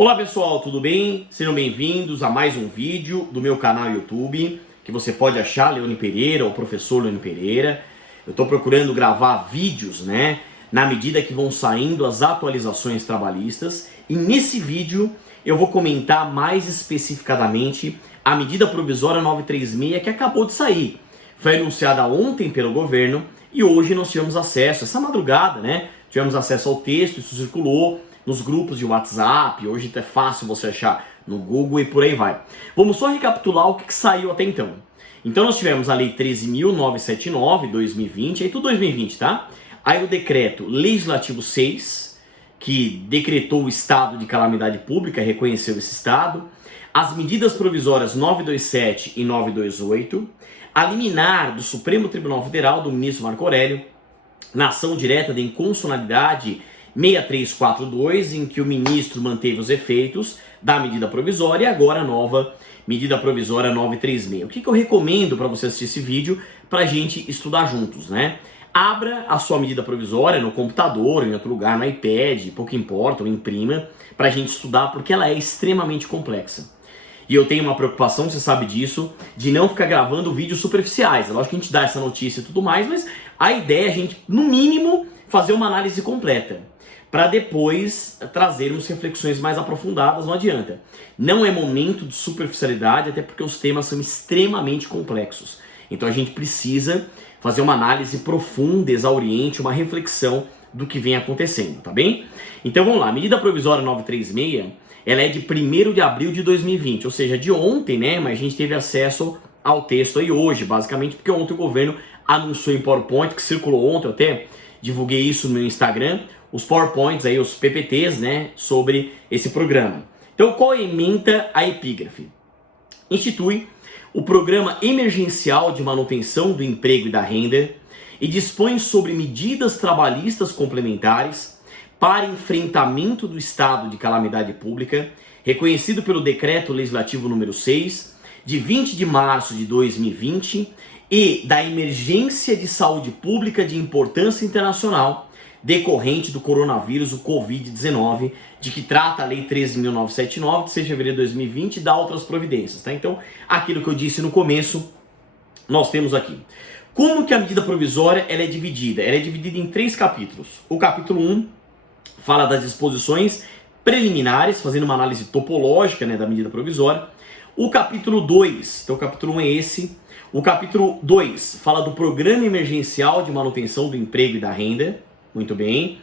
Olá pessoal, tudo bem? Sejam bem-vindos a mais um vídeo do meu canal YouTube, que você pode achar Leone Pereira ou Professor Leone Pereira. Eu estou procurando gravar vídeos, na medida que vão saindo as atualizações trabalhistas. E nesse vídeo eu vou comentar mais especificadamente a medida provisória 936 que acabou de sair. Foi anunciada ontem pelo governo e hoje nós tivemos acesso, essa madrugada, tivemos acesso ao texto, isso circulou nos grupos de WhatsApp, hoje é fácil você achar no Google e por aí vai. Vamos só recapitular o que saiu até então. Então nós tivemos a Lei 13.979, 2020, aí tudo 2020, tá? Aí o Decreto Legislativo 6, que decretou o estado de calamidade pública, reconheceu esse estado. As medidas provisórias 927 e 928, a liminar do Supremo Tribunal Federal, do ministro Marco Aurélio, na ação direta de inconstitucionalidade 6342, em que o ministro manteve os efeitos da medida provisória, e agora a nova medida provisória 936. O que eu recomendo para você assistir esse vídeo para a gente estudar juntos, Abra a sua medida provisória no computador, em outro lugar, no iPad, pouco importa, ou imprima, para a gente estudar, porque ela é extremamente complexa. E eu tenho uma preocupação, você sabe disso, de não ficar gravando vídeos superficiais. É lógico que a gente dá essa notícia e tudo mais, mas a ideia é a gente, no mínimo, fazer uma análise completa, para depois trazermos reflexões mais aprofundadas. Não adianta. Não é momento de superficialidade, até porque os temas são extremamente complexos. Então a gente precisa fazer uma análise profunda, exauriente, uma reflexão do que vem acontecendo, tá bem? Então vamos lá, a medida provisória 936, ela é de 1º de abril de 2020, ou seja, de ontem, mas a gente teve acesso ao texto aí hoje, basicamente, porque ontem o governo anunciou em PowerPoint, que circulou ontem, eu até divulguei isso no meu Instagram, os PowerPoints aí, os PPTs, sobre esse programa. Então, qual ementa a epígrafe? Institui o Programa Emergencial de Manutenção do Emprego e da Renda e dispõe sobre medidas trabalhistas complementares para enfrentamento do estado de calamidade pública, reconhecido pelo Decreto Legislativo número 6, de 20 de março de 2020, e da emergência de saúde pública de importância internacional decorrente do coronavírus, o Covid-19, de que trata a Lei 13.979, de 6 de fevereiro de 2020, e dá outras providências, tá? Então, aquilo que eu disse no começo, nós temos aqui. Como que a medida provisória ela é dividida? Ela é dividida em 3 capítulos. O capítulo 1 fala das disposições preliminares, fazendo uma análise topológica, da medida provisória. O capítulo 2, então o capítulo 1 é esse. O capítulo 2 fala do Programa Emergencial de Manutenção do Emprego e da Renda. Muito bem.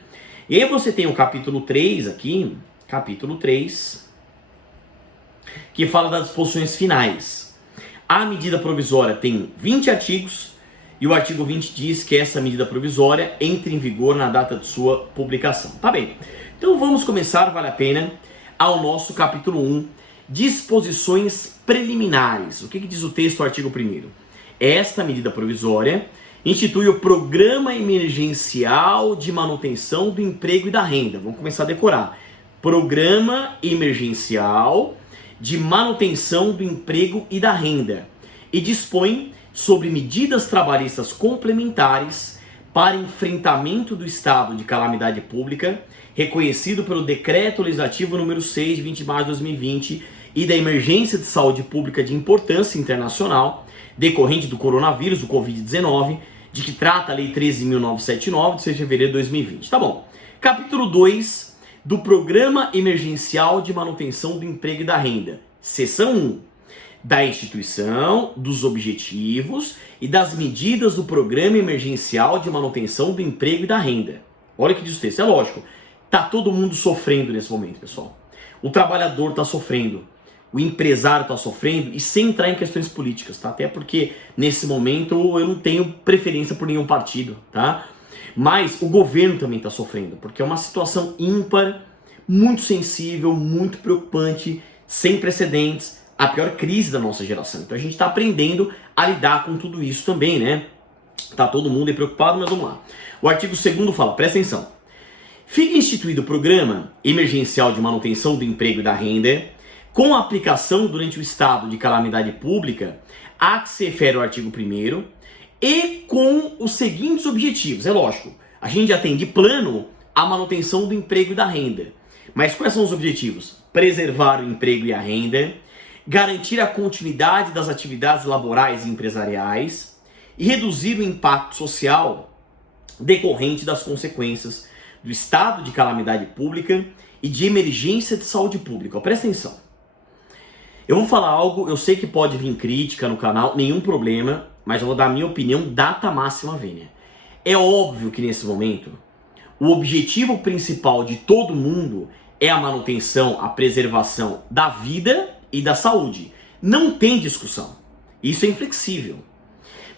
E aí você tem o capítulo 3 aqui, capítulo 3, que fala das disposições finais. A medida provisória tem 20 artigos e o artigo 20 diz que essa medida provisória entra em vigor na data de sua publicação. Tá bem. Então vamos começar, vale a pena, ao nosso capítulo 1, disposições preliminares. O que diz o texto do artigo 1º? Esta medida provisória institui o Programa Emergencial de Manutenção do Emprego e da Renda. Vamos começar a decorar. Programa Emergencial de Manutenção do Emprego e da Renda. E dispõe sobre medidas trabalhistas complementares para enfrentamento do estado de calamidade pública, reconhecido pelo Decreto Legislativo número 6, de 20 de março de 2020, e da emergência de saúde pública de importância internacional, decorrente do coronavírus, do Covid-19, de que trata a Lei 13.979, de 6 de fevereiro de 2020. Tá bom. Capítulo 2 do Programa Emergencial de Manutenção do Emprego e da Renda. Seção 1. Da instituição, dos objetivos e das medidas do Programa Emergencial de Manutenção do Emprego e da Renda. Olha o que diz o texto. É lógico. Tá todo mundo sofrendo nesse momento, pessoal. O trabalhador tá sofrendo. O empresário está sofrendo, e sem entrar em questões políticas, tá? Até porque nesse momento eu não tenho preferência por nenhum partido, tá? Mas o governo também está sofrendo, porque é uma situação ímpar, muito sensível, muito preocupante, sem precedentes, a pior crise da nossa geração. Então a gente está aprendendo a lidar com tudo isso também, Tá todo mundo aí preocupado, mas vamos lá. O artigo 2º fala, presta atenção. Fica instituído o Programa Emergencial de Manutenção do Emprego e da Renda, com aplicação durante o estado de calamidade pública, a que se refere ao artigo 1º, e com os seguintes objetivos. É lógico, a gente já tem de plano a manutenção do emprego e da renda. Mas quais são os objetivos? Preservar o emprego e a renda, garantir a continuidade das atividades laborais e empresariais e reduzir o impacto social decorrente das consequências do estado de calamidade pública e de emergência de saúde pública. Presta atenção. Eu vou falar algo, eu sei que pode vir crítica no canal, nenhum problema, mas eu vou dar a minha opinião data máxima vênia. É óbvio que nesse momento, o objetivo principal de todo mundo é a manutenção, a preservação da vida e da saúde. Não tem discussão. Isso é inflexível.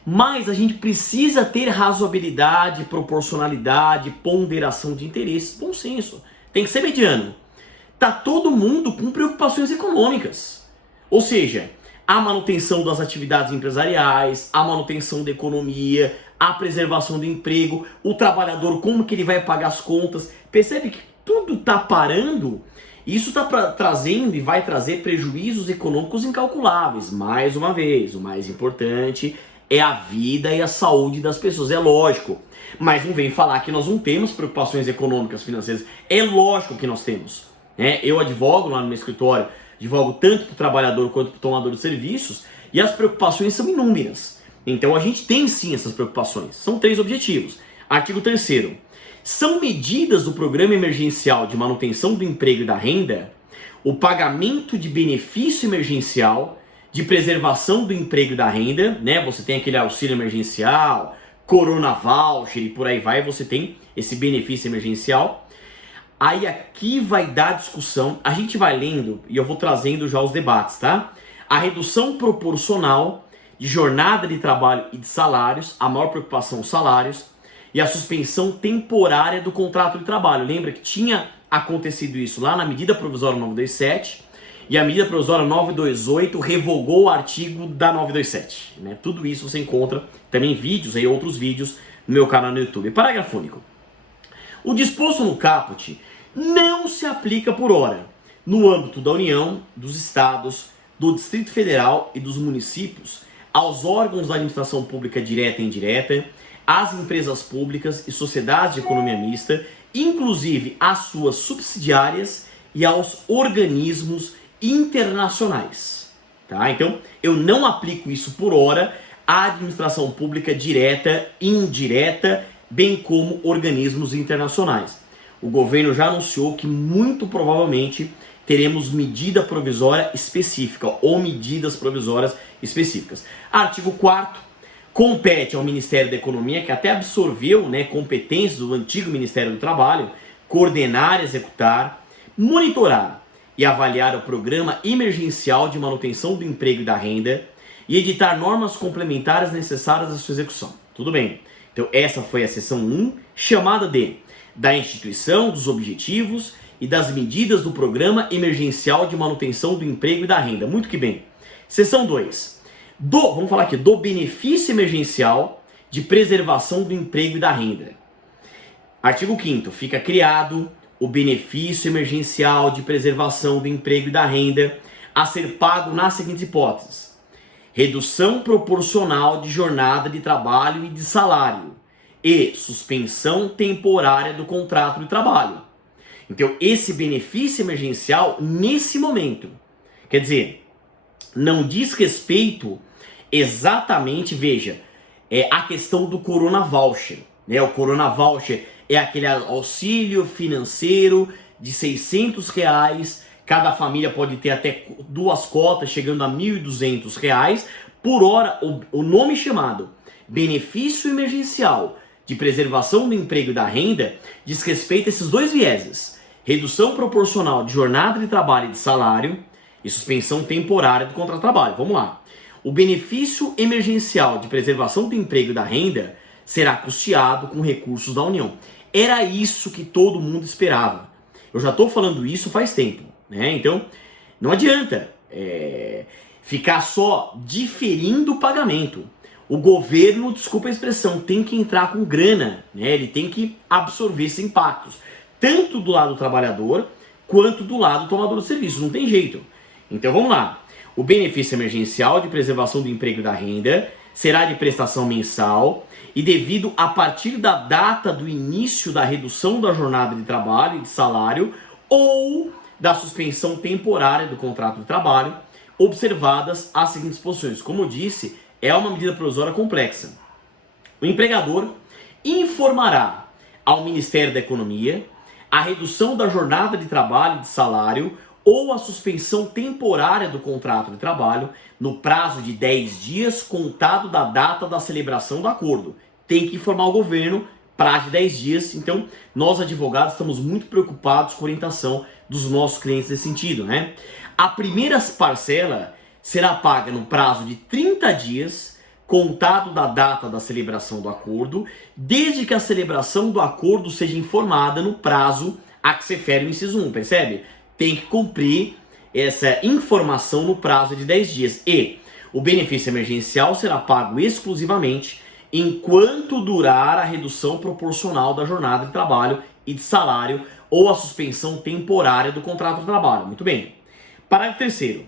Mas a gente precisa ter razoabilidade, proporcionalidade, ponderação de interesses, bom senso. Tem que ser mediano. Tá todo mundo com preocupações econômicas. Ou seja, a manutenção das atividades empresariais, a manutenção da economia, a preservação do emprego, o trabalhador, como que ele vai pagar as contas. Percebe que tudo tá parando? Isso está trazendo e vai trazer prejuízos econômicos incalculáveis. Mais uma vez, o mais importante é a vida e a saúde das pessoas, é lógico. Mas não vem falar que nós não temos preocupações econômicas, financeiras. É lógico que nós temos. Eu advogo lá no meu escritório, advogo tanto para o trabalhador quanto para o tomador de serviços, e as preocupações são inúmeras. Então a gente tem sim essas preocupações. São 3 objetivos. Artigo 3º. São medidas do Programa Emergencial de Manutenção do Emprego e da Renda o pagamento de benefício emergencial de preservação do emprego e da renda, né? Você tem aquele auxílio emergencial, Corona Voucher e por aí vai, você tem esse benefício emergencial. Aí aqui vai dar discussão, a gente vai lendo e eu vou trazendo já os debates, tá? A redução proporcional de jornada de trabalho e de salários, a maior preocupação os salários, e a suspensão temporária do contrato de trabalho. Lembra que tinha acontecido isso lá na medida provisória 927, e a medida provisória 928 revogou o artigo da 927. Né? Tudo isso você encontra também em vídeos, aí outros vídeos no meu canal no YouTube. Parágrafo único. O disposto no caput não se aplica por hora no âmbito da União, dos Estados, do Distrito Federal e dos municípios, aos órgãos da administração pública direta e indireta, às empresas públicas e sociedades de economia mista, inclusive às suas subsidiárias e aos organismos internacionais. Tá? Então, eu não aplico isso por hora à administração pública direta e indireta, bem como organismos internacionais. O governo já anunciou que muito provavelmente teremos medida provisória específica ou medidas provisórias específicas. Artigo 4º, compete ao Ministério da Economia, que até absorveu, né, competências do antigo Ministério do Trabalho, coordenar, executar, monitorar e avaliar o Programa Emergencial de Manutenção do Emprego e da Renda e editar normas complementares necessárias à sua execução. Tudo bem. Então essa foi a seção 1, chamada da instituição, dos objetivos e das medidas do Programa Emergencial de Manutenção do Emprego e da Renda. Muito que bem. Seção 2. Vamos falar aqui do benefício emergencial de preservação do emprego e da renda. Artigo 5º. Fica criado o benefício emergencial de preservação do emprego e da renda a ser pago nas seguintes hipóteses: redução proporcional de jornada de trabalho e de salário e suspensão temporária do contrato de trabalho. Então, esse benefício emergencial, nesse momento, quer dizer, não diz respeito exatamente, veja, a questão do Corona Voucher. Né? O Corona Voucher é aquele auxílio financeiro de R$600, cada família pode ter até 2 cotas, chegando a R$1.200 por hora. O nome chamado benefício emergencial de preservação do emprego e da renda diz respeito a esses 2 vieses: redução proporcional de jornada de trabalho e de salário e suspensão temporária do contrato de trabalho. Vamos lá. O benefício emergencial de preservação do emprego e da renda será custeado com recursos da União. Era isso que todo mundo esperava. Eu já estou falando isso faz tempo, né? Então, não adianta ficar só diferindo o pagamento. O governo, desculpa a expressão, tem que entrar com grana, né? Ele tem que absorver esses impactos, tanto do lado do trabalhador quanto do lado do tomador de serviço. Não tem jeito. Então vamos lá. O benefício emergencial de preservação do emprego e da renda será de prestação mensal e devido a partir da data do início da redução da jornada de trabalho e de salário ou da suspensão temporária do contrato de trabalho, observadas as seguintes posições. Como eu disse, é uma medida provisória complexa. O empregador informará ao Ministério da Economia a redução da jornada de trabalho e de salário ou a suspensão temporária do contrato de trabalho no prazo de 10 dias contado da data da celebração do acordo. Tem que informar o governo, prazo de 10 dias. Então, nós advogados estamos muito preocupados com a orientação dos nossos clientes nesse sentido, né? A primeira parcela será paga no prazo de 30 dias contado da data da celebração do acordo, desde que a celebração do acordo seja informada no prazo a que se refere o inciso 1, percebe? Tem que cumprir essa informação no prazo de 10 dias. E o benefício emergencial será pago exclusivamente enquanto durar a redução proporcional da jornada de trabalho e de salário ou a suspensão temporária do contrato de trabalho. Muito bem. Parágrafo 3º.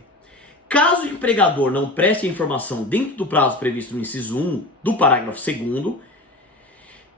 Caso o empregador não preste a informação dentro do prazo previsto no inciso 1 do parágrafo 2º,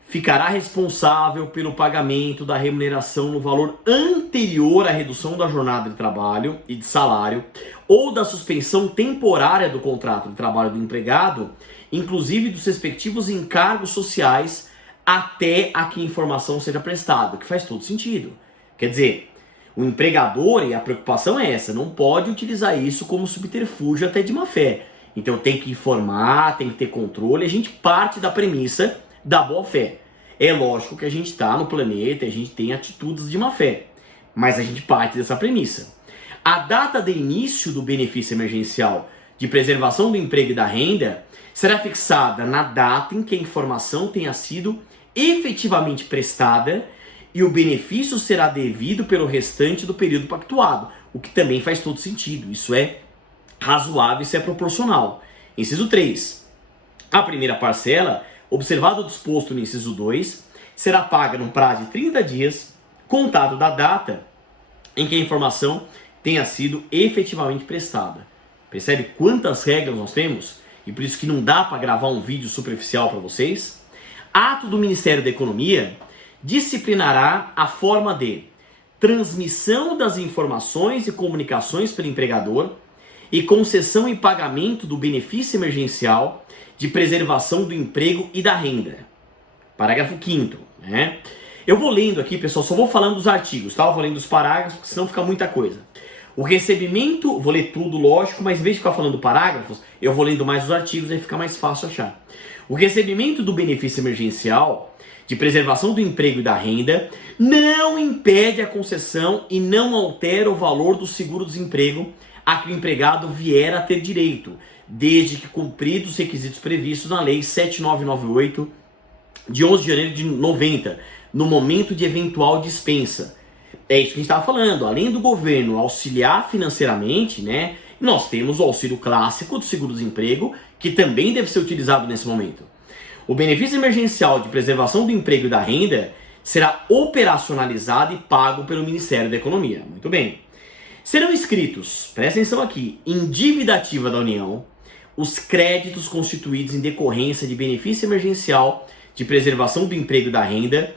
ficará responsável pelo pagamento da remuneração no valor anterior à redução da jornada de trabalho e de salário ou da suspensão temporária do contrato de trabalho do empregado, inclusive dos respectivos encargos sociais, até a que a informação seja prestada, que faz todo sentido. Quer dizer, o empregador, e a preocupação é essa, não pode utilizar isso como subterfúgio até de má fé. Então tem que informar, tem que ter controle, a gente parte da premissa da boa fé. É lógico que a gente está no planeta, a gente tem atitudes de má fé, mas a gente parte dessa premissa. A data de início do benefício emergencial de preservação do emprego e da renda será fixada na data em que a informação tenha sido efetivamente prestada e o benefício será devido pelo restante do período pactuado, o que também faz todo sentido. Isso é razoável, isso é proporcional. Inciso 3. A primeira parcela, observado o disposto no inciso 2, será paga num prazo de 30 dias, contado da data em que a informação tenha sido efetivamente prestada. Percebe quantas regras nós temos? E por isso que não dá para gravar um vídeo superficial para vocês. Ato do Ministério da Economia disciplinará a forma de transmissão das informações e comunicações pelo empregador e concessão e pagamento do benefício emergencial de preservação do emprego e da renda. Parágrafo 5º, né? Eu vou lendo aqui, pessoal, só vou falando dos artigos, tá? Eu vou lendo os parágrafos, porque senão fica muita coisa. O recebimento, vou ler tudo, lógico, mas em vez de ficar falando parágrafos, eu vou lendo mais os artigos, aí fica mais fácil achar. O recebimento do benefício emergencial de preservação do emprego e da renda não impede a concessão e não altera o valor do seguro-desemprego a que o empregado vier a ter direito, desde que cumpridos os requisitos previstos na Lei 7998, de 11 de janeiro de 90, no momento de eventual dispensa. É isso que a gente estava falando. Além do governo auxiliar financeiramente, né, nós temos o auxílio clássico do seguro-desemprego, que também deve ser utilizado nesse momento. O benefício emergencial de preservação do emprego e da renda será operacionalizado e pago pelo Ministério da Economia. Muito bem. Serão inscritos, presta atenção aqui, em dívida ativa da União, os créditos constituídos em decorrência de benefício emergencial de preservação do emprego e da renda,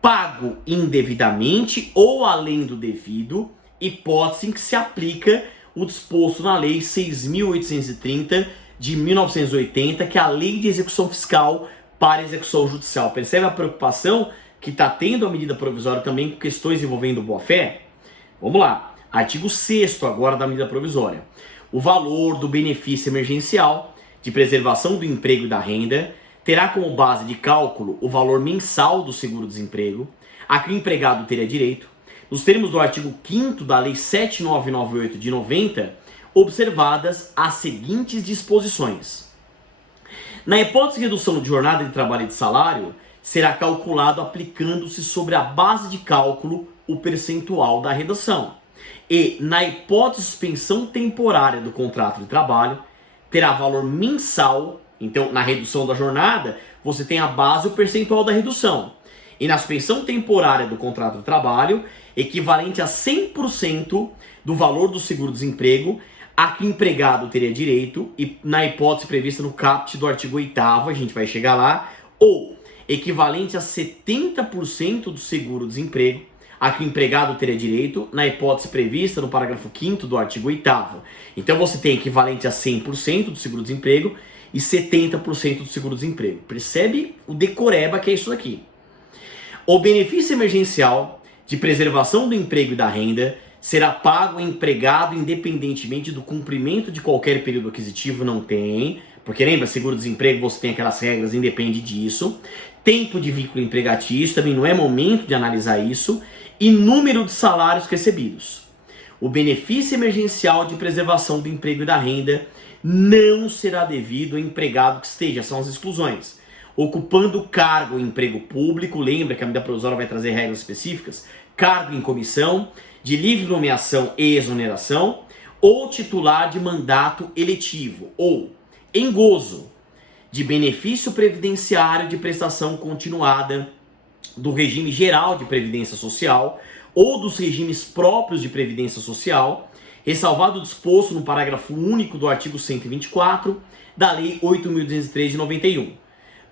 pago indevidamente ou além do devido, hipótese em que se aplica o disposto na Lei 6.830 de 1980, que é a Lei de Execução Fiscal para Execução Judicial. Percebe a preocupação que está tendo a medida provisória também com questões envolvendo boa-fé? Vamos lá. Artigo 6º agora da medida provisória. O valor do benefício emergencial de preservação do emprego e da renda terá como base de cálculo o valor mensal do seguro-desemprego a que o empregado teria direito, nos termos do artigo 5º da Lei 7998 de 90, observadas as seguintes disposições. Na hipótese de redução de jornada de trabalho e de salário, será calculado aplicando-se sobre a base de cálculo o percentual da redução. E, na hipótese de suspensão temporária do contrato de trabalho, terá valor mensal. Então, na redução da jornada, você tem a base e o percentual da redução. E na suspensão temporária do contrato de trabalho, equivalente a 100% do valor do seguro-desemprego a que o empregado teria direito, e na hipótese prevista no caput do artigo 8º, a gente vai chegar lá, ou equivalente a 70% do seguro-desemprego a que o empregado teria direito na hipótese prevista no parágrafo 5º do artigo 8º. Então você tem equivalente a 100% do seguro-desemprego e 70% do seguro-desemprego. Percebe o decoreba que é isso daqui. O benefício emergencial de preservação do emprego e da renda será pago ao empregado independentemente do cumprimento de qualquer período aquisitivo, não tem, porque lembra, seguro-desemprego você tem aquelas regras, independe disso. Tempo de vínculo empregatício, também não é momento de analisar isso. E número de salários recebidos. O benefício emergencial de preservação do emprego e da renda não será devido ao empregado que esteja, são as exclusões, ocupando cargo em emprego público, lembra que a medida provisória vai trazer regras específicas, cargo em comissão, de livre nomeação e exoneração, ou titular de mandato eletivo, ou em gozo de benefício previdenciário de prestação continuada do regime geral de previdência social ou dos regimes próprios de previdência social, ressalvado o disposto no parágrafo único do artigo 124 da Lei 8.203 de 91,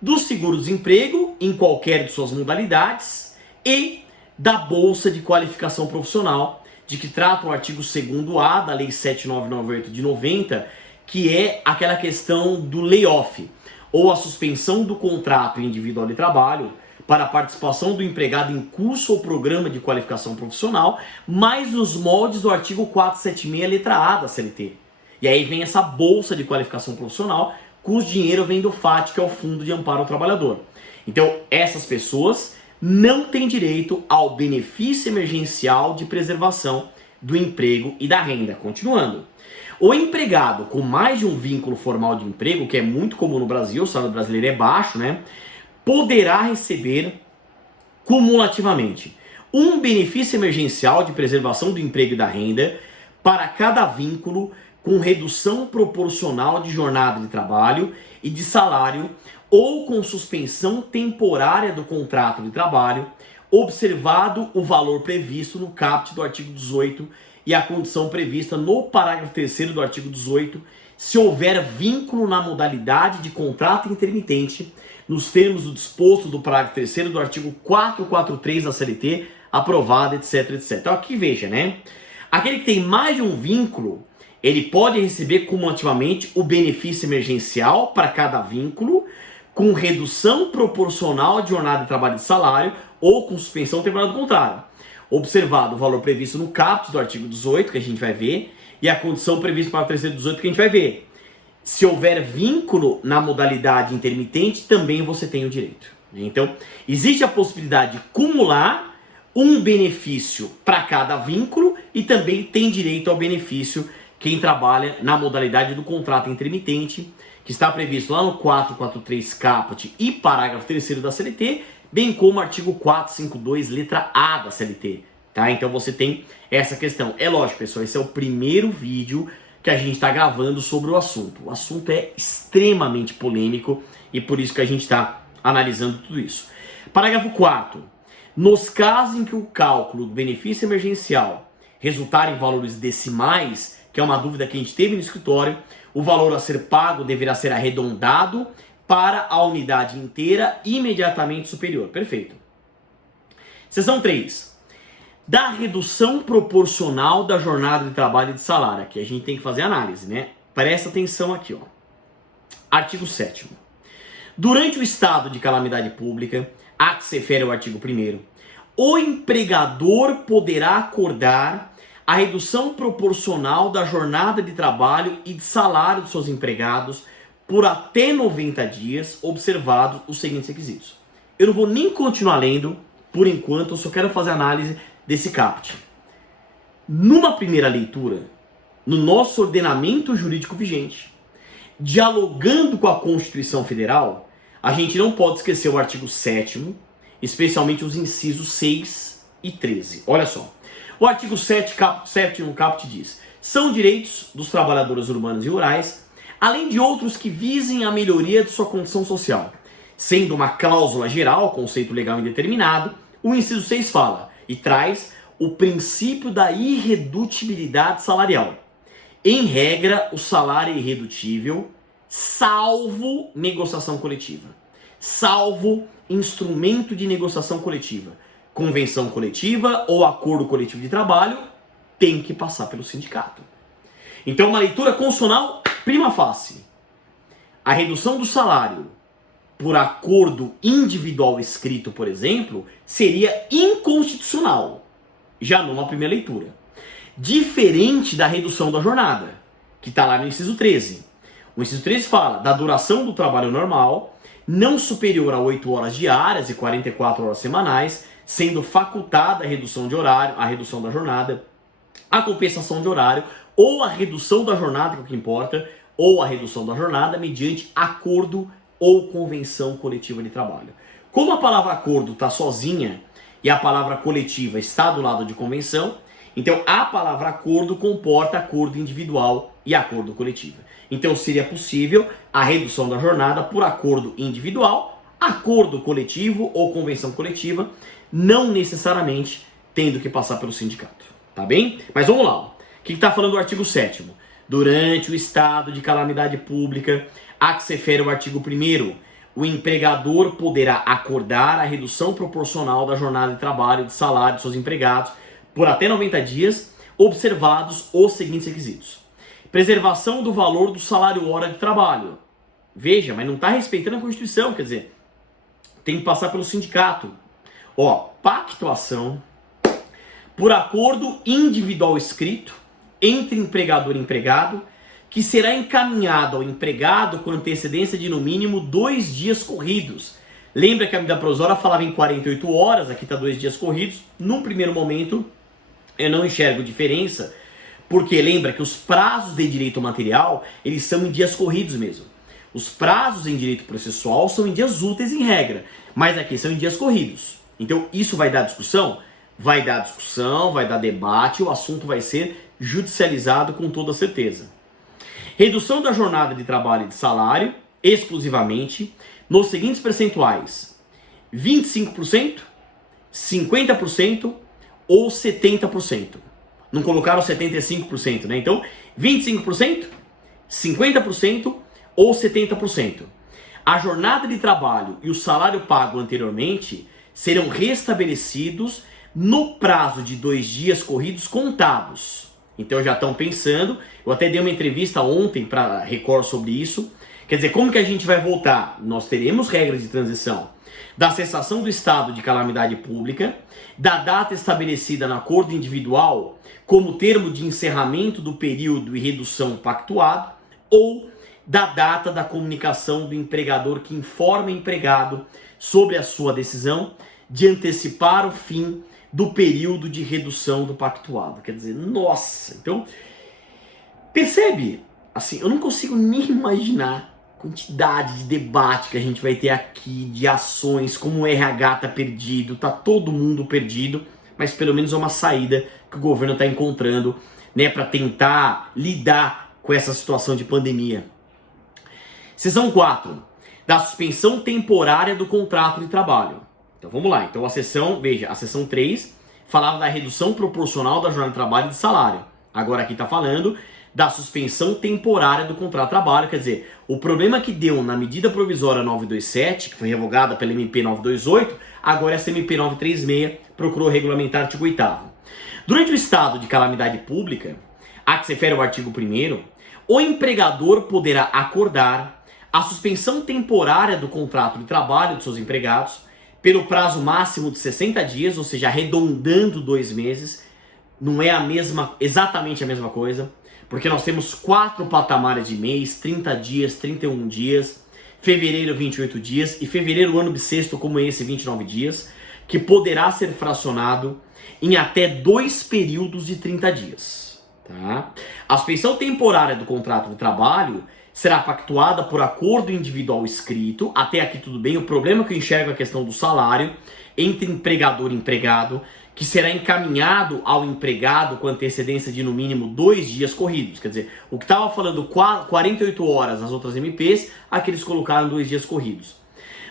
do seguro-desemprego em qualquer de suas modalidades e da Bolsa de Qualificação Profissional, de que trata o artigo 2º-A da Lei 7.998 de 90, que é aquela questão do layoff, ou a suspensão do contrato individual de trabalho para a participação do empregado em curso ou programa de qualificação profissional, mais nos moldes do artigo 476, letra A da CLT. E aí vem essa Bolsa de Qualificação Profissional, cujo dinheiro vem do FAT, que é o Fundo de Amparo ao Trabalhador. Então, essas pessoas não têm direito ao benefício emergencial de preservação do emprego e da renda. Continuando. O empregado com mais de um vínculo formal de emprego, que é muito comum no Brasil, o salário brasileiro é baixo, né? Poderá receber cumulativamente um benefício emergencial de preservação do emprego e da renda para cada vínculo com redução proporcional de jornada de trabalho e de salário ou com suspensão temporária do contrato de trabalho, observado o valor previsto no caput do artigo 18 e a condição prevista no parágrafo 3º do artigo 18, se houver vínculo na modalidade de contrato intermitente, nos termos do disposto do parágrafo 3º do artigo 443 da CLT, aprovado, etc, etc. Então aqui veja, né? Aquele que tem mais de um vínculo, ele pode receber cumulativamente o benefício emergencial para cada vínculo, com redução proporcional de jornada de trabalho e de salário, ou com suspensão temporária do contrário. Observado o valor previsto no caput do artigo 18, que a gente vai ver, e a condição prevista para o parágrafo 3º do 18, que a gente vai ver. Se houver vínculo na modalidade intermitente, também você tem o direito. Então, existe a possibilidade de cumular um benefício para cada vínculo e também tem direito ao benefício quem trabalha na modalidade do contrato intermitente, que está previsto lá no 443 caput e parágrafo 3º da CLT, bem como o artigo 452, letra A da CLT. Tá? Então você tem essa questão. É lógico, pessoal, esse é o primeiro vídeo que a gente está gravando sobre o assunto. O assunto é extremamente polêmico e por isso que a gente está analisando tudo isso. Parágrafo 4º. Nos casos em que o cálculo do benefício emergencial resultar em valores decimais, que é uma dúvida que a gente teve no escritório, o valor a ser pago deverá ser arredondado para a unidade inteira imediatamente superior. Perfeito. Seção 3. Da redução proporcional da jornada de trabalho e de salário. Aqui a gente tem que fazer análise, né? Presta atenção aqui, ó. Artigo 7º. Durante o estado de calamidade pública, a que se refere ao artigo 1º, o empregador poderá acordar a redução proporcional da jornada de trabalho e de salário dos seus empregados por até 90 dias, observados os seguintes requisitos. Eu não vou nem continuar lendo, por enquanto, eu só quero fazer análise desse caput. Numa primeira leitura, no nosso ordenamento jurídico vigente, dialogando com a Constituição Federal, a gente não pode esquecer o artigo 7º, especialmente os incisos 6 e 13. Olha só. O artigo 7º caput diz: são direitos dos trabalhadores urbanos e rurais, além de outros que visem a melhoria de sua condição social. Sendo uma cláusula geral, conceito legal indeterminado, o inciso 6 fala e traz o princípio da irredutibilidade salarial. Em regra, o salário é irredutível, salvo negociação coletiva. Salvo instrumento de negociação coletiva. convenção coletiva ou acordo coletivo de trabalho, tem que passar pelo sindicato. Então, uma leitura constitucional prima facie. A redução do salário por acordo individual escrito, por exemplo, seria inconstitucional, já numa primeira leitura. Diferente da redução da jornada, que está lá no inciso 13. O inciso 13 fala da duração do trabalho normal, não superior a 8 horas diárias e 44 horas semanais, sendo facultada a redução de horário, a redução da jornada, a compensação de horário, ou a redução da jornada, que é o que importa, ou a redução da jornada mediante acordo ou convenção coletiva de trabalho. Como a palavra acordo está sozinha e a palavra coletiva está do lado de convenção, então a palavra acordo comporta acordo individual e acordo coletivo. Então seria possível a redução da jornada por acordo individual, acordo coletivo ou convenção coletiva, não necessariamente tendo que passar pelo sindicato. Tá bem? Mas vamos lá. O que está falando o artigo 7º? Durante o estado de calamidade pública, a que se refere o artigo 1º, o empregador poderá acordar a redução proporcional da jornada de trabalho e de salário de seus empregados por até 90 dias, observados os seguintes requisitos. Preservação do valor do salário hora de trabalho. Veja, mas não está respeitando a Constituição, quer dizer, tem que passar pelo sindicato. Pactuação por acordo individual escrito entre empregador e empregado, que será encaminhado ao empregado com antecedência de no mínimo 2 dias corridos. Lembra que a medida provisória falava em 48 horas, aqui está 2 dias corridos. Num primeiro momento, eu não enxergo diferença, porque lembra que os prazos de direito material, eles são em dias corridos mesmo. Os prazos em direito processual são em dias úteis em regra, mas aqui são em dias corridos. Então isso vai dar discussão? Vai dar discussão, vai dar debate, o assunto vai ser judicializado com toda certeza. Redução da jornada de trabalho e de salário, exclusivamente, nos seguintes percentuais: 25%, 50% ou 70%. Não colocaram 75%, né? Então, 25%, 50% ou 70%. A jornada de trabalho e o salário pago anteriormente serão restabelecidos no prazo de 2 dias corridos contados. Então já estão pensando, eu até dei uma entrevista ontem para Record sobre isso. Quer dizer, como que a gente vai voltar? Nós teremos regras de transição da cessação do estado de calamidade pública, da data estabelecida no acordo individual como termo de encerramento do período e redução pactuado, ou da data da comunicação do empregador que informa o empregado sobre a sua decisão de antecipar o fim do período de redução do pactuado. Quer dizer, nossa, então, percebe? Assim, eu não consigo nem imaginar a quantidade de debate que a gente vai ter aqui, de ações, como o RH tá perdido, tá todo mundo perdido, mas pelo menos é uma saída que o governo está encontrando, né, para tentar lidar com essa situação de pandemia. Seção 4, da suspensão temporária do contrato de trabalho. Então vamos lá, então a seção 3 falava da redução proporcional da jornada de trabalho e de salário. Agora aqui está falando da suspensão temporária do contrato de trabalho, quer dizer, o problema que deu na medida provisória 927, que foi revogada pela MP 928, agora essa MP 936 procurou regulamentar o artigo 8º. Durante o estado de calamidade pública, a que se refere ao artigo 1º, o empregador poderá acordar a suspensão temporária do contrato de trabalho de seus empregados pelo prazo máximo de 60 dias, ou seja, arredondando 2 meses, não é exatamente a mesma coisa, porque nós temos 4 patamares de mês, 30 dias, 31 dias, fevereiro 28 dias e fevereiro ano bissexto como esse 29 dias, que poderá ser fracionado em até 2 períodos de 30 dias. Tá? A suspensão temporária do contrato de trabalho será pactuada por acordo individual escrito, até aqui tudo bem. O problema que eu enxergo é a questão do salário entre empregador e empregado, que será encaminhado ao empregado com antecedência de no mínimo 2 dias corridos. Quer dizer, o que estava falando 48 horas nas outras MPs, aqui eles colocaram 2 dias corridos.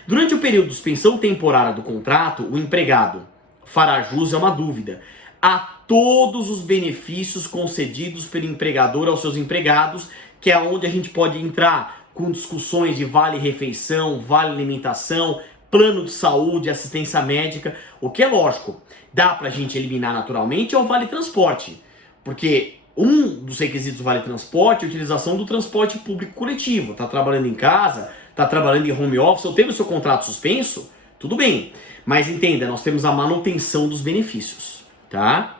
Durante o período de suspensão temporária do contrato, o empregado fará jus a uma dúvida a todos os benefícios concedidos pelo empregador aos seus empregados, que é onde a gente pode entrar com discussões de vale-refeição, vale-alimentação, plano de saúde, assistência médica, o que é lógico, dá pra gente eliminar naturalmente é o Vale Transporte, porque um dos requisitos do Vale Transporte é a utilização do transporte público coletivo. Tá trabalhando em casa, tá trabalhando em home office, ou teve o seu contrato suspenso, tudo bem. Mas entenda, nós temos a manutenção dos benefícios, tá?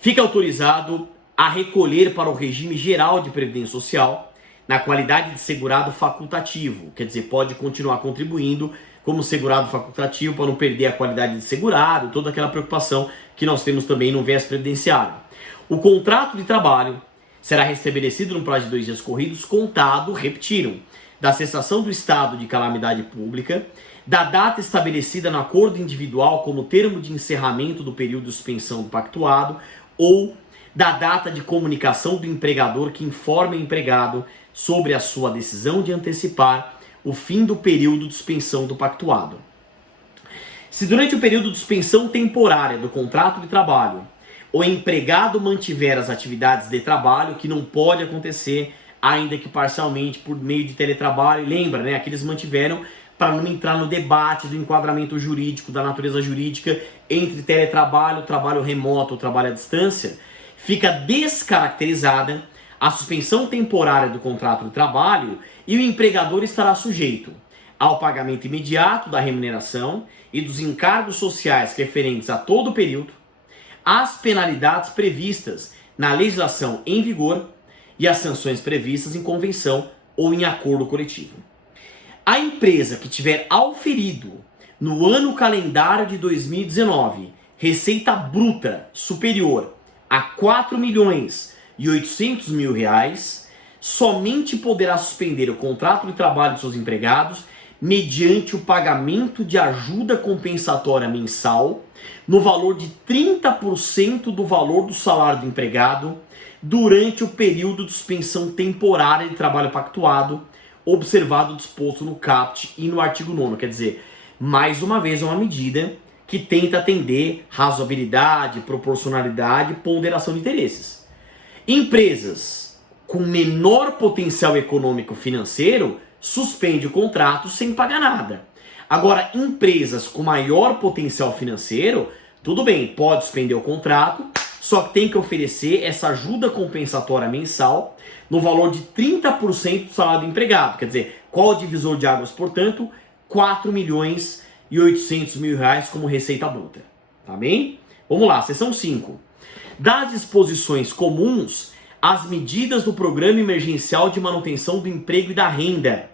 Fica autorizado a recolher para o regime geral de previdência social na qualidade de segurado facultativo. Quer dizer, pode continuar contribuindo como segurado facultativo para não perder a qualidade de segurado, toda aquela preocupação que nós temos também no viés previdenciário. O contrato de trabalho será restabelecido no prazo de 2 dias corridos, contado, repetiram, da cessação do estado de calamidade pública, da data estabelecida no acordo individual como termo de encerramento do período de suspensão do pactuado ou da data de comunicação do empregador que informe o empregado sobre a sua decisão de antecipar o fim do período de suspensão do pactuado. Se durante o período de suspensão temporária do contrato de trabalho o empregado mantiver as atividades de trabalho, que não pode acontecer, ainda que parcialmente por meio de teletrabalho, lembra, né? Aqui eles mantiveram para não entrar no debate do enquadramento jurídico, da natureza jurídica entre teletrabalho, trabalho remoto ou trabalho à distância, fica descaracterizada a suspensão temporária do contrato de trabalho e o empregador estará sujeito ao pagamento imediato da remuneração e dos encargos sociais referentes a todo o período, as penalidades previstas na legislação em vigor e as sanções previstas em convenção ou em acordo coletivo. A empresa que tiver auferido no ano calendário de 2019 receita bruta superior a R$ 4.800.000, somente poderá suspender o contrato de trabalho de seus empregados mediante o pagamento de ajuda compensatória mensal no valor de 30% do valor do salário do empregado durante o período de suspensão temporária de trabalho pactuado, observado o disposto no caput e no artigo 9º. Quer dizer, mais uma vez é uma medida que tenta atender razoabilidade, proporcionalidade e ponderação de interesses. Empresas com menor potencial econômico financeiro suspende o contrato sem pagar nada. Agora, empresas com maior potencial financeiro, tudo bem, pode suspender o contrato, só que tem que oferecer essa ajuda compensatória mensal no valor de 30% do salário do empregado. Quer dizer, qual o divisor de águas, portanto? R$ 4.800.000 como receita bruta. Tá bem? Vamos lá, seção 5. Das disposições comuns, as medidas do Programa Emergencial de Manutenção do Emprego e da Renda.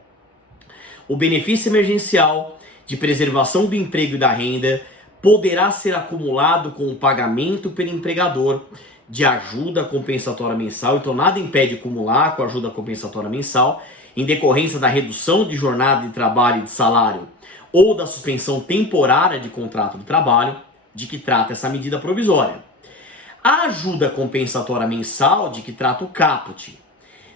O benefício emergencial de preservação do emprego e da renda poderá ser acumulado com o pagamento pelo empregador de ajuda compensatória mensal, então nada impede acumular com a ajuda compensatória mensal, em decorrência da redução de jornada de trabalho e de salário ou da suspensão temporária de contrato de trabalho, de que trata essa medida provisória. A ajuda compensatória mensal, de que trata o caput,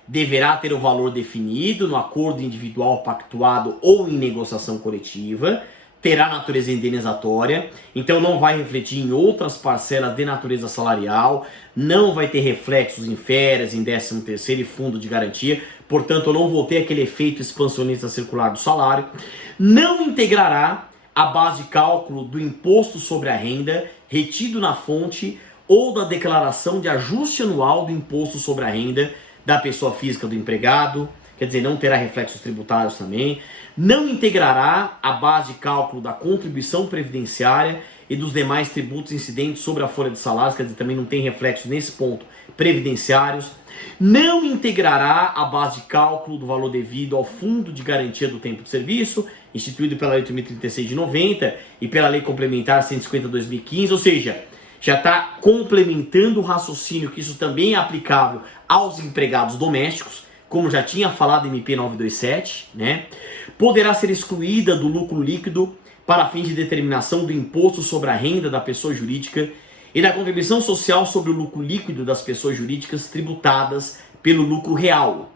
deverá ter o valor definido no acordo individual pactuado ou em negociação coletiva, terá natureza indenizatória, então não vai refletir em outras parcelas de natureza salarial, não vai ter reflexos em férias, em 13º e fundo de garantia, portanto eu não vou ter aquele efeito expansionista circular do salário, não integrará a base de cálculo do imposto sobre a renda retido na fonte ou da declaração de ajuste anual do imposto sobre a renda da pessoa física do empregado, quer dizer, não terá reflexos tributários também, não integrará a base de cálculo da contribuição previdenciária e dos demais tributos incidentes sobre a folha de salários, quer dizer, também não tem reflexos nesse ponto previdenciários, não integrará a base de cálculo do valor devido ao Fundo de Garantia do Tempo de Serviço, instituído pela Lei 8.036 de 90 e pela Lei Complementar 150/2015, ou seja, já está complementando o raciocínio que isso também é aplicável aos empregados domésticos, como já tinha falado em MP 927, né? Poderá ser excluída do lucro líquido para fins de determinação do imposto sobre a renda da pessoa jurídica e da contribuição social sobre o lucro líquido das pessoas jurídicas tributadas pelo lucro real.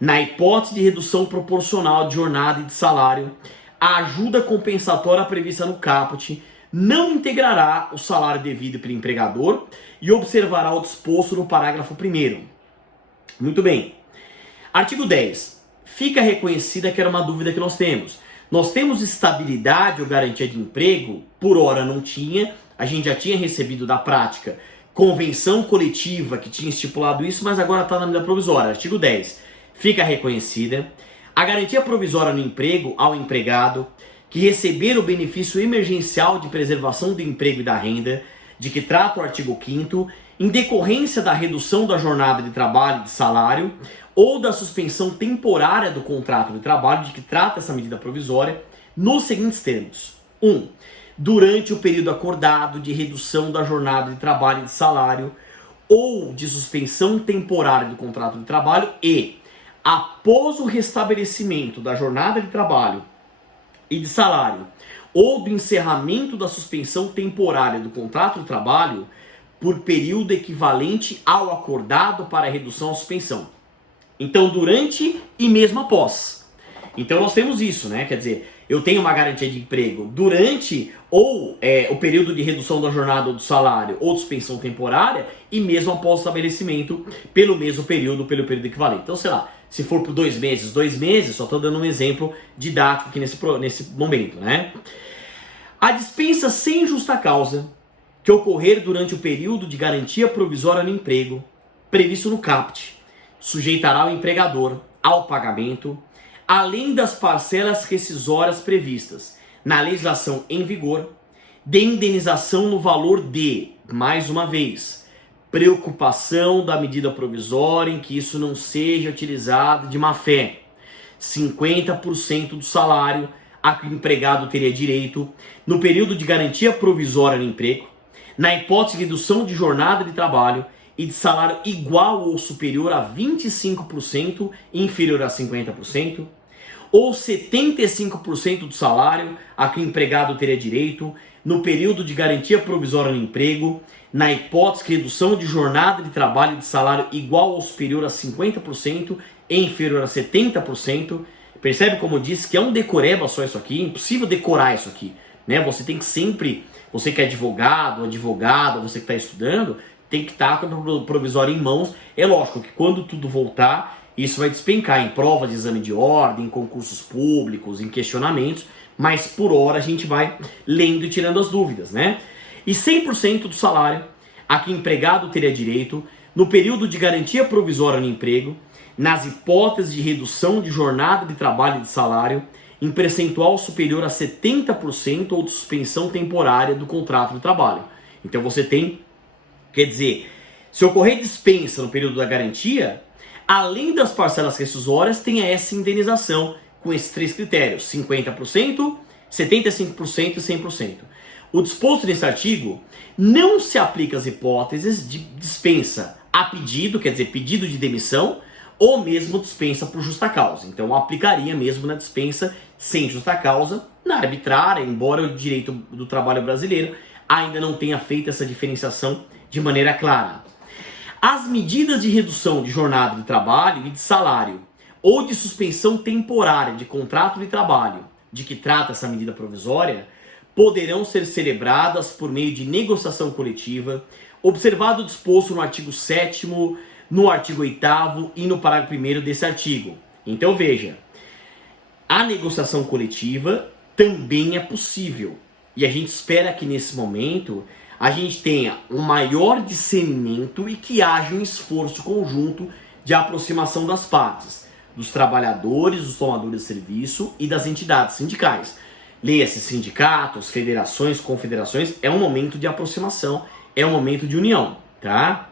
Na hipótese de redução proporcional de jornada e de salário, a ajuda compensatória prevista no caput não integrará o salário devido pelo empregador e observará o disposto no parágrafo 1º. Muito bem. Artigo 10. Fica reconhecida que era uma dúvida que nós temos. Nós temos estabilidade ou garantia de emprego? Por hora não tinha, a gente já tinha recebido da prática convenção coletiva que tinha estipulado isso, mas agora está na medida provisória. Artigo 10. Fica reconhecida a garantia provisória no emprego ao empregado que receber o benefício emergencial de preservação do emprego e da renda, de que trata o artigo 5º, em decorrência da redução da jornada de trabalho e de salário, ou da suspensão temporária do contrato de trabalho, de que trata essa medida provisória, nos seguintes termos. 1. Durante o período acordado de redução da jornada de trabalho e de salário, ou de suspensão temporária do contrato de trabalho, e, após o restabelecimento da jornada de trabalho e de salário, ou do encerramento da suspensão temporária do contrato de trabalho, por período equivalente ao acordado para a redução ou suspensão. Então, durante e mesmo após. Então, nós temos isso, né? Quer dizer, eu tenho uma garantia de emprego durante ou o período de redução da jornada ou do salário ou de suspensão temporária e mesmo após o estabelecimento pelo mesmo período, pelo período equivalente. Então, sei lá, se for por 2 meses, só estou dando um exemplo didático aqui nesse momento, né? A dispensa sem justa causa que ocorrer durante o período de garantia provisória no emprego, previsto no CAPT, sujeitará o empregador ao pagamento, além das parcelas rescisórias previstas na legislação em vigor, de indenização no valor de, mais uma vez, preocupação da medida provisória em que isso não seja utilizado de má fé, 50% do salário a que o empregado teria direito no período de garantia provisória no emprego, na hipótese de redução de jornada de trabalho e de salário igual ou superior a 25% e inferior a 50%, ou 75% do salário a que o empregado teria direito no período de garantia provisória no emprego, na hipótese de redução de jornada de trabalho e de salário igual ou superior a 50% e inferior a 70%. Percebe como eu disse que é um decoreba só isso aqui, é impossível decorar isso aqui, né? Você tem que sempre, você que é advogada, você que está estudando, tem que estar com o provisório em mãos. É lógico que quando tudo voltar, isso vai despencar em provas de exame de ordem, em concursos públicos, em questionamentos, mas por hora a gente vai lendo e tirando as dúvidas, né? E 100% do salário a que o empregado teria direito no período de garantia provisória no emprego, nas hipóteses de redução de jornada de trabalho e de salário, em percentual superior a 70% ou de suspensão temporária do contrato de trabalho. Então você tem, quer dizer, se ocorrer dispensa no período da garantia, além das parcelas rescisórias, tem essa indenização com esses 3 critérios, 50%, 75% e 100%. O disposto nesse artigo não se aplica às hipóteses de dispensa a pedido, quer dizer, pedido de demissão, ou mesmo dispensa por justa causa. Então aplicaria mesmo na dispensa sem justa causa, na arbitrária, embora o direito do trabalho brasileiro ainda não tenha feito essa diferenciação de maneira clara. As medidas de redução de jornada de trabalho e de salário, ou de suspensão temporária de contrato de trabalho, de que trata essa medida provisória, poderão ser celebradas por meio de negociação coletiva, observado o disposto no artigo 7º, no artigo 8º e no parágrafo 1º desse artigo. Então veja, a negociação coletiva também é possível. E a gente espera que nesse momento a gente tenha um maior discernimento e que haja um esforço conjunto de aproximação das partes, dos trabalhadores, dos tomadores de serviço e das entidades sindicais. Leia-se sindicatos, federações, confederações, é um momento de aproximação, é um momento de união, tá?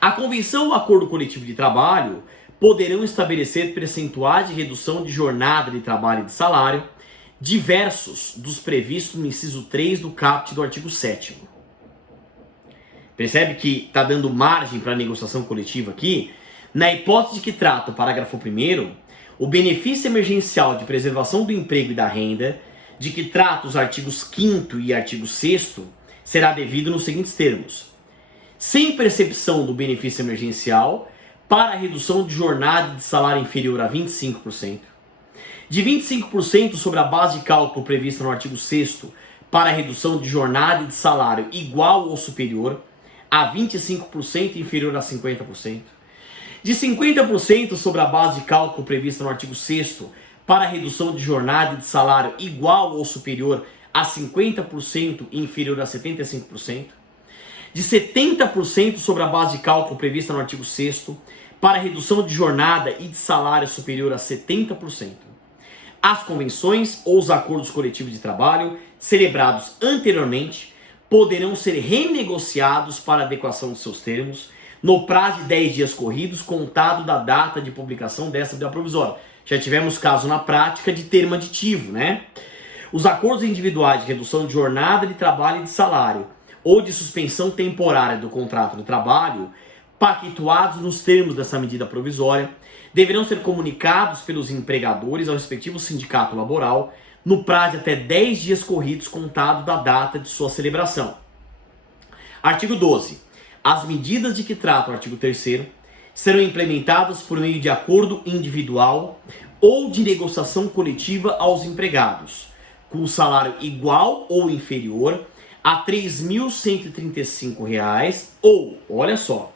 A convenção ou acordo coletivo de trabalho poderão estabelecer percentuais de redução de jornada de trabalho e de salário diversos dos previstos no inciso 3 do caput do artigo 7º. Percebe que está dando margem para a negociação coletiva aqui? Na hipótese de que trata o parágrafo 1º, o benefício emergencial de preservação do emprego e da renda, de que trata os artigos 5º e artigo 6º, será devido nos seguintes termos: sem percepção do benefício emergencial para a redução de jornada de salário inferior a 25%, de 25% sobre a base de cálculo prevista no artigo 6º para a redução de jornada de salário igual ou superior a 25% inferior a 50%, de 50% sobre a base de cálculo prevista no artigo 6º para a redução de jornada e de salário igual ou superior a 50% e inferior a 75%, de 70% sobre a base de cálculo prevista no artigo 6º, para a redução de jornada e de salário superior a 70%. As convenções ou os acordos coletivos de trabalho celebrados anteriormente poderão ser renegociados para adequação de seus termos no prazo de 10 dias corridos, contado da data de publicação dessa medida provisória. Já tivemos caso na prática de termo aditivo, né? Os acordos individuais de redução de jornada de trabalho e de salário ou de suspensão temporária do contrato de trabalho, pactuados nos termos dessa medida provisória, deverão ser comunicados pelos empregadores ao respectivo sindicato laboral no prazo de até 10 dias corridos, contado da data de sua celebração. Artigo 12. As medidas de que trata o artigo 3º serão implementadas por meio de acordo individual ou de negociação coletiva aos empregados, com salário igual ou inferior a R$ 3.135 ou, olha só,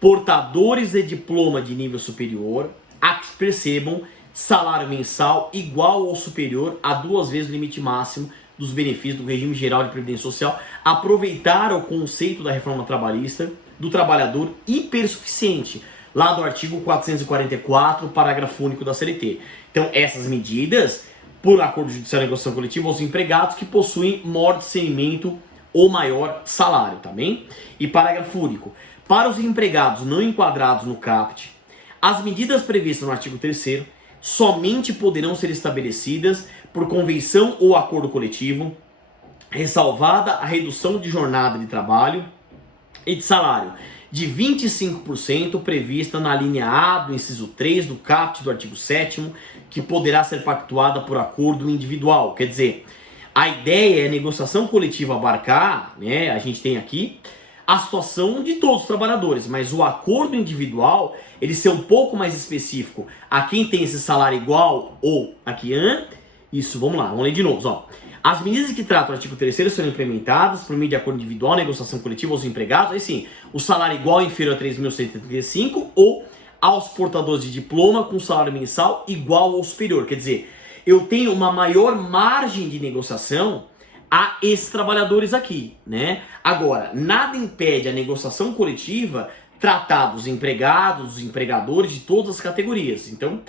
portadores de diploma de nível superior a que percebam salário mensal igual ou superior a 2 vezes o limite máximo dos benefícios do regime geral de previdência social, aproveitar o conceito da reforma trabalhista do trabalhador hipersuficiente, lá do artigo 444, parágrafo único da CLT. Então, essas medidas, por acordo judicial de negociação coletiva, aos empregados que possuem maior discernimento ou maior salário, tá bem? E parágrafo único. Para os empregados não enquadrados no CAPT, as medidas previstas no artigo 3º somente poderão ser estabelecidas por convenção ou acordo coletivo, ressalvada a redução de jornada de trabalho e de salário de 25% prevista na linha A do inciso 3 do CAPT do artigo 7º, que poderá ser pactuada por acordo individual. Quer dizer, a ideia é a negociação coletiva abarcar, né, a gente tem aqui a situação de todos os trabalhadores, mas o acordo individual, ele ser um pouco mais específico a quem tem esse salário igual ou aqui, isso, vamos lá, vamos ler de novo, ó. As medidas que tratam o artigo 3º serão implementadas por meio de acordo individual, negociação coletiva aos empregados, aí sim, o salário igual ou inferior a 3.135 ou aos portadores de diploma com salário mensal igual ou superior. Quer dizer, eu tenho uma maior margem de negociação a esses trabalhadores aqui, né? Agora, nada impede a negociação coletiva tratar dos empregados, dos empregadores de todas as categorias. Então,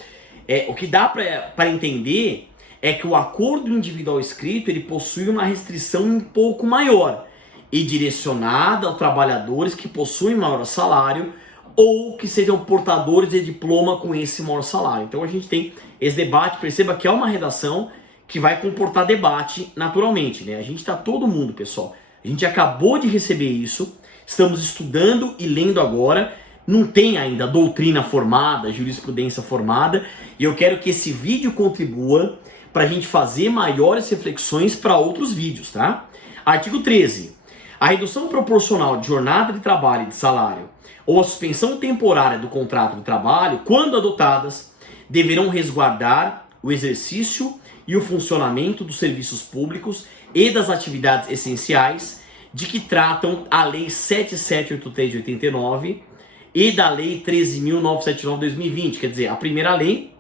o que dá para entender é que o acordo individual escrito ele possui uma restrição um pouco maior e direcionada a trabalhadores que possuem maior salário ou que sejam portadores de diploma com esse maior salário. Então a gente tem esse debate, perceba que é uma redação que vai comportar debate naturalmente, né? A gente tá todo mundo, pessoal. A gente acabou de receber isso, estamos estudando e lendo agora, não tem ainda doutrina formada, jurisprudência formada, e eu quero que esse vídeo contribua para a gente fazer maiores reflexões para outros vídeos, tá? Artigo 13. A redução proporcional de jornada de trabalho e de salário ou a suspensão temporária do contrato de trabalho, quando adotadas, deverão resguardar o exercício e o funcionamento dos serviços públicos e das atividades essenciais de que tratam a Lei 7783 de 89 e da Lei 13.979 de 2020. Quer dizer, a primeira lei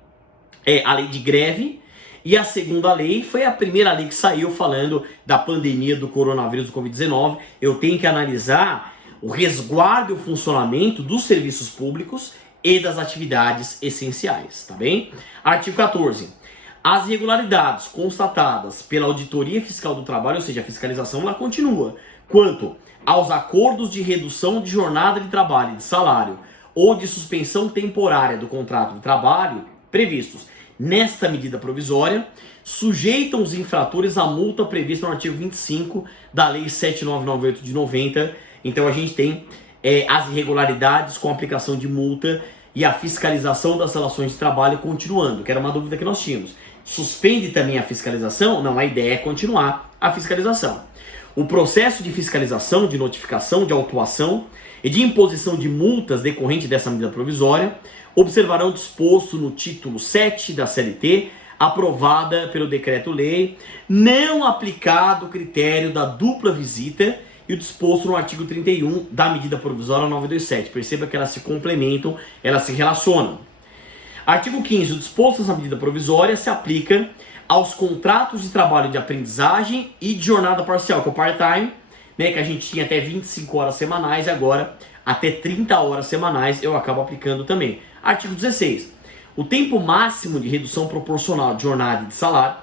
é a lei de greve e a segunda lei foi a primeira lei que saiu falando da pandemia do coronavírus do Covid-19. Eu tenho que analisar o resguardo e o funcionamento dos serviços públicos e das atividades essenciais, tá bem? Artigo 14. As irregularidades constatadas pela Auditoria Fiscal do Trabalho, ou seja, a fiscalização, ela continua, quanto aos acordos de redução de jornada de trabalho e de salário ou de suspensão temporária do contrato de trabalho previstos nesta medida provisória, sujeitam os infratores à multa prevista no artigo 25 da Lei 7998 de 90. Então a gente tem as irregularidades com aplicação de multa e a fiscalização das relações de trabalho continuando, que era uma dúvida que nós tínhamos. Suspende também a fiscalização? Não, a ideia é continuar a fiscalização. O processo de fiscalização, de notificação, de autuação e de imposição de multas decorrente dessa medida provisória observarão o disposto no título 7 da CLT, aprovada pelo decreto-lei, não aplicado o critério da dupla visita e o disposto no artigo 31 da medida provisória 927. Perceba que elas se complementam, elas se relacionam. Artigo 15. O disposto nessa medida provisória se aplica aos contratos de trabalho de aprendizagem e de jornada parcial, que é o part-time, né, que a gente tinha até 25 horas semanais, e agora até 30 horas semanais eu acabo aplicando também. Artigo 16. O tempo máximo de redução proporcional de jornada e de salário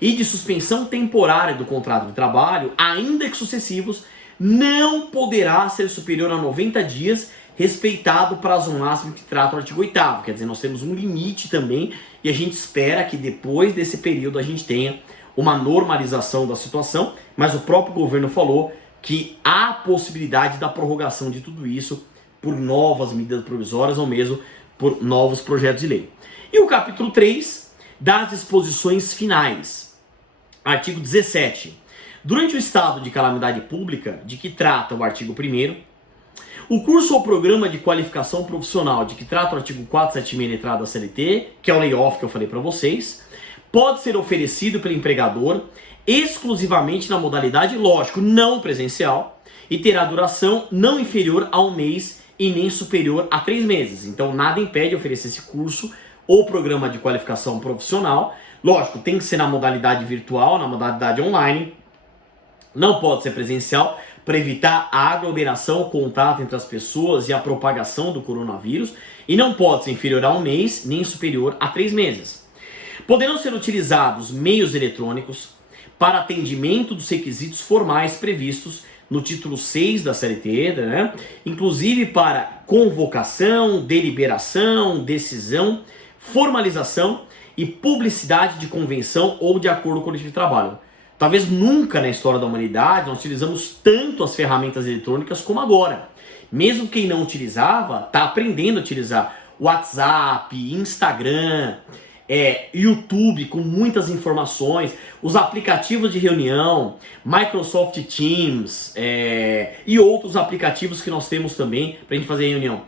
e de suspensão temporária do contrato de trabalho, ainda que sucessivos, não poderá ser superior a 90 dias, respeitado o prazo máximo que trata o artigo 8º. Quer dizer, nós temos um limite também e a gente espera que depois desse período a gente tenha uma normalização da situação, mas o próprio governo falou que há possibilidade da prorrogação de tudo isso por novas medidas provisórias ou mesmo por novos projetos de lei. E o capítulo 3 das disposições finais. Artigo 17. Durante o estado de calamidade pública, de que trata o artigo 1º, o curso ou programa de qualificação profissional de que trata o artigo 476 letrado da CLT, que é o layoff que eu falei para vocês, pode ser oferecido pelo empregador exclusivamente na modalidade, lógico, não presencial, e terá duração não inferior a 1 mês e nem superior a 3 meses. Então nada impede de oferecer esse curso ou programa de qualificação profissional. Lógico, tem que ser na modalidade virtual, na modalidade online, não pode ser presencial, para evitar a aglomeração, o contato entre as pessoas e a propagação do coronavírus, e não pode ser inferior a 1 mês, nem superior a 3 meses. Poderão ser utilizados meios eletrônicos para atendimento dos requisitos formais previstos no título 6 da CLT, né? Inclusive para convocação, deliberação, decisão, formalização e publicidade de convenção ou de acordo coletivo de trabalho. Talvez nunca na história da humanidade nós utilizamos tanto as ferramentas eletrônicas como agora. Mesmo quem não utilizava, está aprendendo a utilizar WhatsApp, Instagram, YouTube com muitas informações, os aplicativos de reunião, Microsoft Teams e outros aplicativos que nós temos também para a gente fazer reunião.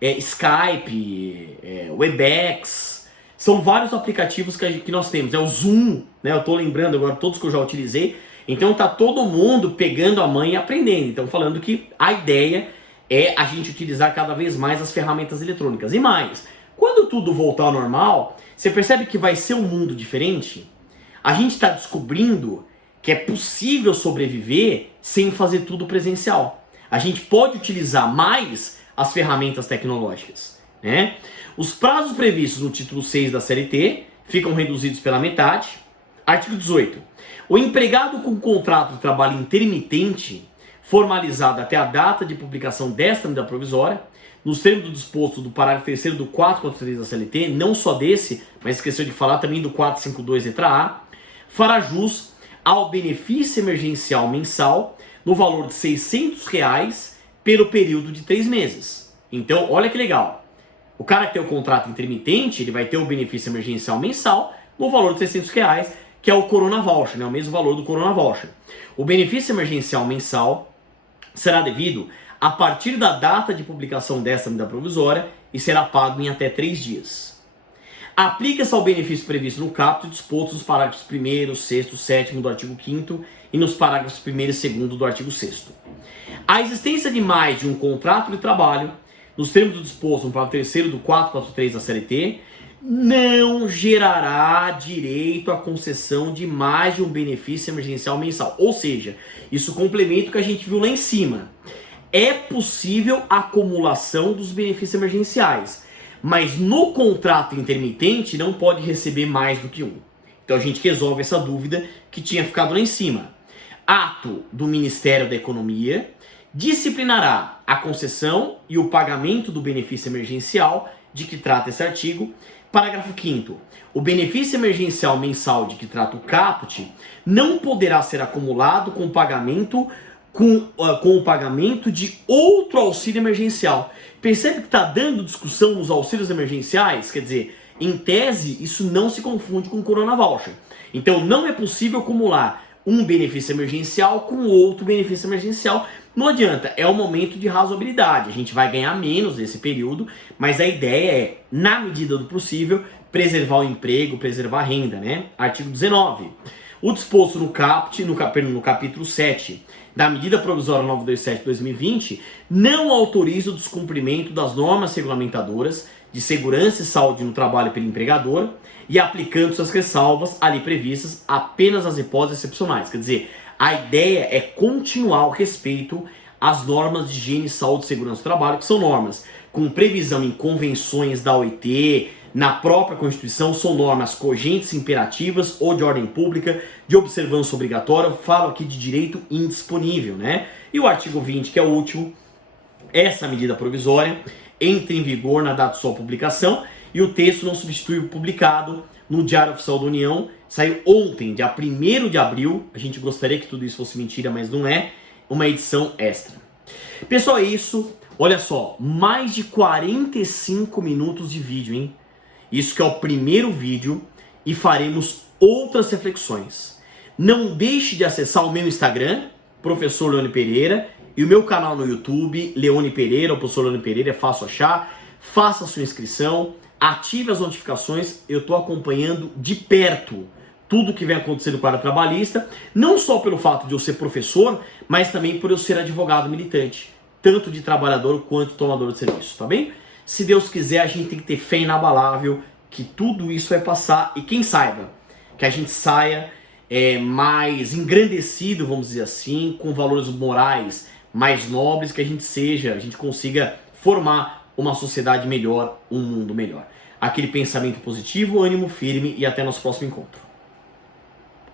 Skype, Webex. São vários aplicativos que nós temos. É o Zoom, né? Eu estou lembrando agora todos que eu já utilizei. Então tá todo mundo pegando a mãe e aprendendo. Então falando que a ideia é a gente utilizar cada vez mais as ferramentas eletrônicas. E mais, quando tudo voltar ao normal, você percebe que vai ser um mundo diferente? A gente está descobrindo que é possível sobreviver sem fazer tudo presencial. A gente pode utilizar mais as ferramentas tecnológicas, né? Os prazos previstos no título 6 da CLT ficam reduzidos pela metade. Artigo 18. O empregado com contrato de trabalho intermitente, formalizado até a data de publicação desta medida provisória, nos termos do disposto do parágrafo 3º do 443 da CLT, não só desse, mas esqueceu de falar também do 452 letra A, fará jus ao benefício emergencial mensal no valor de R$600 pelo período de 3 meses. Então, olha que legal. O cara que tem o contrato intermitente, ele vai ter o benefício emergencial mensal no valor de R$600, que é o Corona Voucher, né? O mesmo valor do Corona Voucher. O benefício emergencial mensal será devido a partir da data de publicação desta medida provisória e será pago em até 3 dias. Aplica-se ao benefício previsto no caput disposto nos parágrafos 1º, 6º, 7º do artigo 5º e nos parágrafos 1º e 2º do artigo 6º. A existência de mais de um contrato de trabalho, nos termos do disposto no parágrafo 3º do 443 da CLT, não gerará direito à concessão de mais de um benefício emergencial mensal. Ou seja, isso complementa o que a gente viu lá em cima. É possível a acumulação dos benefícios emergenciais, mas no contrato intermitente não pode receber mais do que um. Então a gente resolve essa dúvida que tinha ficado lá em cima. Ato do Ministério da Economia disciplinará a concessão e o pagamento do benefício emergencial de que trata esse artigo. Parágrafo 5º. O benefício emergencial mensal de que trata o caput não poderá ser acumulado com o pagamento de outro auxílio emergencial. Percebe que está dando discussão nos auxílios emergenciais? Quer dizer, em tese, isso não se confunde com o Corona Voucher. Então não é possível acumular um benefício emergencial com outro benefício emergencial. Não adianta, é um momento de razoabilidade. A gente vai ganhar menos nesse período, mas a ideia é, na medida do possível, preservar o emprego, preservar a renda, né? Artigo 19. O disposto no capítulo 7 da medida provisória 927/2020 não autoriza o descumprimento das normas regulamentadoras de segurança e saúde no trabalho pelo empregador e aplicando suas ressalvas ali previstas apenas nas hipóteses excepcionais. Quer dizer, a ideia é continuar o respeito às normas de higiene, saúde e segurança do trabalho, que são normas com previsão em convenções da OIT, na própria Constituição, são normas cogentes, imperativas ou de ordem pública, de observância obrigatória. Eu falo aqui de direito indisponível, né? E o artigo 20, que é o último, essa medida provisória entra em vigor na data de sua publicação e o texto não substitui o publicado no Diário Oficial da União. Saiu ontem, dia 1º de abril. A gente gostaria que tudo isso fosse mentira, mas não é. Uma edição extra. Pessoal, é isso. Olha só, mais de 45 minutos de vídeo, hein? Isso que é o primeiro vídeo e faremos outras reflexões. Não deixe de acessar o meu Instagram, Professor Leone Pereira, e o meu canal no YouTube, Leone Pereira, o Professor Leone Pereira, é fácil achar. Faça a sua inscrição, ative as notificações. Eu estou acompanhando de perto tudo que vem acontecendo no quadro trabalhista, não só pelo fato de eu ser professor, mas também por eu ser advogado militante, tanto de trabalhador quanto tomador de serviço, tá bem? Se Deus quiser, a gente tem que ter fé inabalável que tudo isso vai passar e quem saiba, que a gente saia mais engrandecido, vamos dizer assim, com valores morais mais nobres, que a gente consiga formar uma sociedade melhor, um mundo melhor. Aquele pensamento positivo, ânimo firme e até nosso próximo encontro.